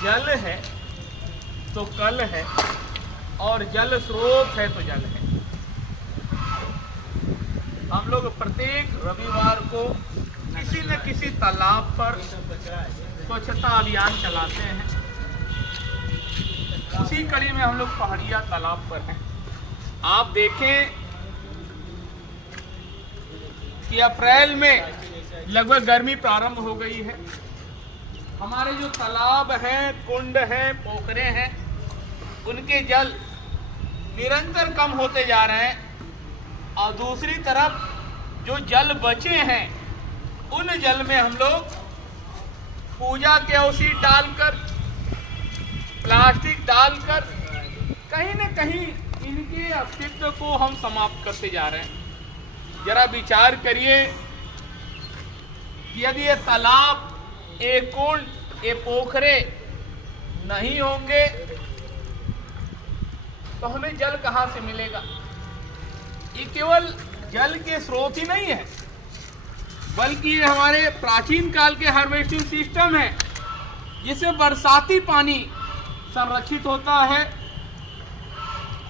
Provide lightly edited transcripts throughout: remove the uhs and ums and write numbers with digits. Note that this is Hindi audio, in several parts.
जल है तो कल है और जल स्रोत है तो जल है। हम लोग प्रत्येक रविवार को किसी न किसी तालाब पर स्वच्छता अभियान चलाते हैं। उसी कड़ी में हम लोग पहाड़िया तालाब पर हैं। आप देखें कि अप्रैल में लगभग गर्मी प्रारंभ हो गई है। हमारे जो तालाब हैं, कुंड हैं, पोखरे हैं, उनके जल निरंतर कम होते जा रहे हैं और दूसरी तरफ जो जल बचे हैं उन जल में हम लोग पूजा के अवशेष डालकर, प्लास्टिक डालकर कहीं न कहीं इनके अस्तित्व को हम समाप्त करते जा रहे हैं। जरा विचार करिए कि यदि ये तालाब, ये कुंड, ये पोखरे नहीं होंगे तो हमें जल कहाँ से मिलेगा। ये केवल जल के स्रोत ही नहीं है, बल्कि ये हमारे प्राचीन काल के हार्वेस्टिंग सिस्टम है, जिससे बरसाती पानी संरक्षित होता है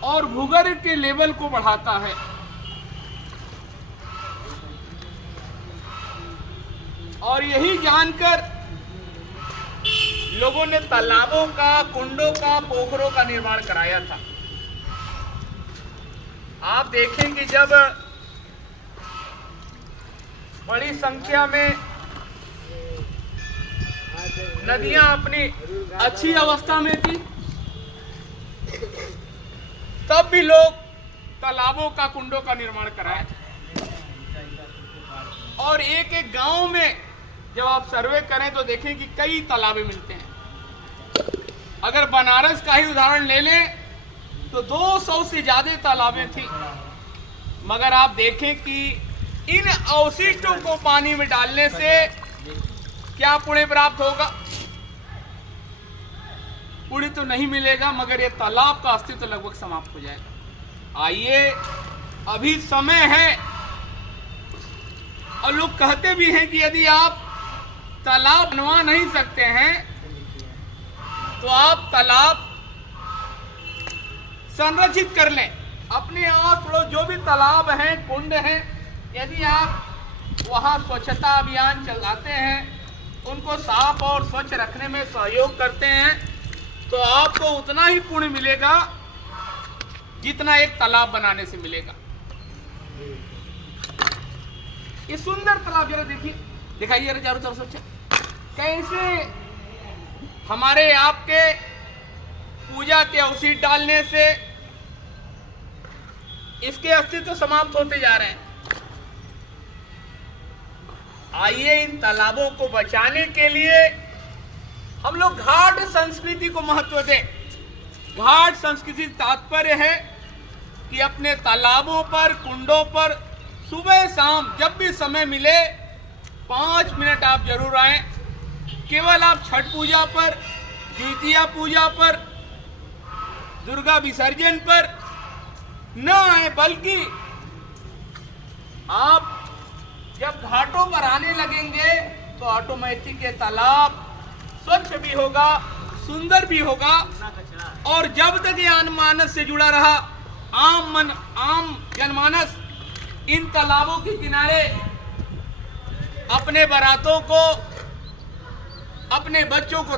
और भूगर्भ के लेवल को बढ़ाता है। और यही जानकर लोगों ने तालाबों का, कुंडों का, पोखरों का निर्माण कराया था। आप देखें कि जब बड़ी संख्या में नदियां अपनी अच्छी अवस्था में थी, तब भी लोग तालाबों का, कुंडों का निर्माण कराए। और एक एक गांव में जब आप सर्वे करें तो देखें कि कई तालाबें मिलते हैं। अगर बनारस का ही उदाहरण ले लें तो 200 से ज्यादा तालाबें थी, मगर आप देखें कि इन अवशिष्टों को पानी में डालने से क्या पुण्य प्राप्त होगा? पुण्य तो नहीं मिलेगा, मगर ये तालाब का अस्तित्व लगभग समाप्त हो जाएगा। आइए, अभी समय है। और लोग कहते भी हैं कि यदि आप तालाब बनवा नहीं सकते हैं तो आप तालाब संरक्षित कर लें। अपने आस पड़ोस जो भी तालाब हैं, कुंड हैं, यदि आप वहां स्वच्छता अभियान चलाते हैं, उनको साफ और स्वच्छ रखने में सहयोग करते हैं, तो आपको उतना ही पुण्य मिलेगा जितना एक तालाब बनाने से मिलेगा। ये सुंदर तालाब जरा देखिए, दिखाइए जरा चारों तरफ स्वच्छ। कैसे हमारे आपके पूजा के अवशेष डालने से इसके अस्तित्व समाप्त होते जा रहे हैं। आइए, इन तालाबों को बचाने के लिए हम लोग घाट संस्कृति को महत्व दें। घाट संस्कृति तात्पर्य है कि अपने तालाबों पर, कुंडों पर सुबह शाम जब भी समय मिले 5 मिनट आप जरूर आएं। केवल आप छठ पूजा पर, द्वितीया पूजा पर, दुर्गा विसर्जन पर न आए, बल्कि आप जब घाटों पर आने लगेंगे तो ऑटोमेटिक ये तालाब स्वच्छ भी होगा, सुंदर भी होगा। और जब तक ये जनमानस से जुड़ा रहा, आम जनमानस इन तालाबों के किनारे अपने बारातों को, अपने बच्चों को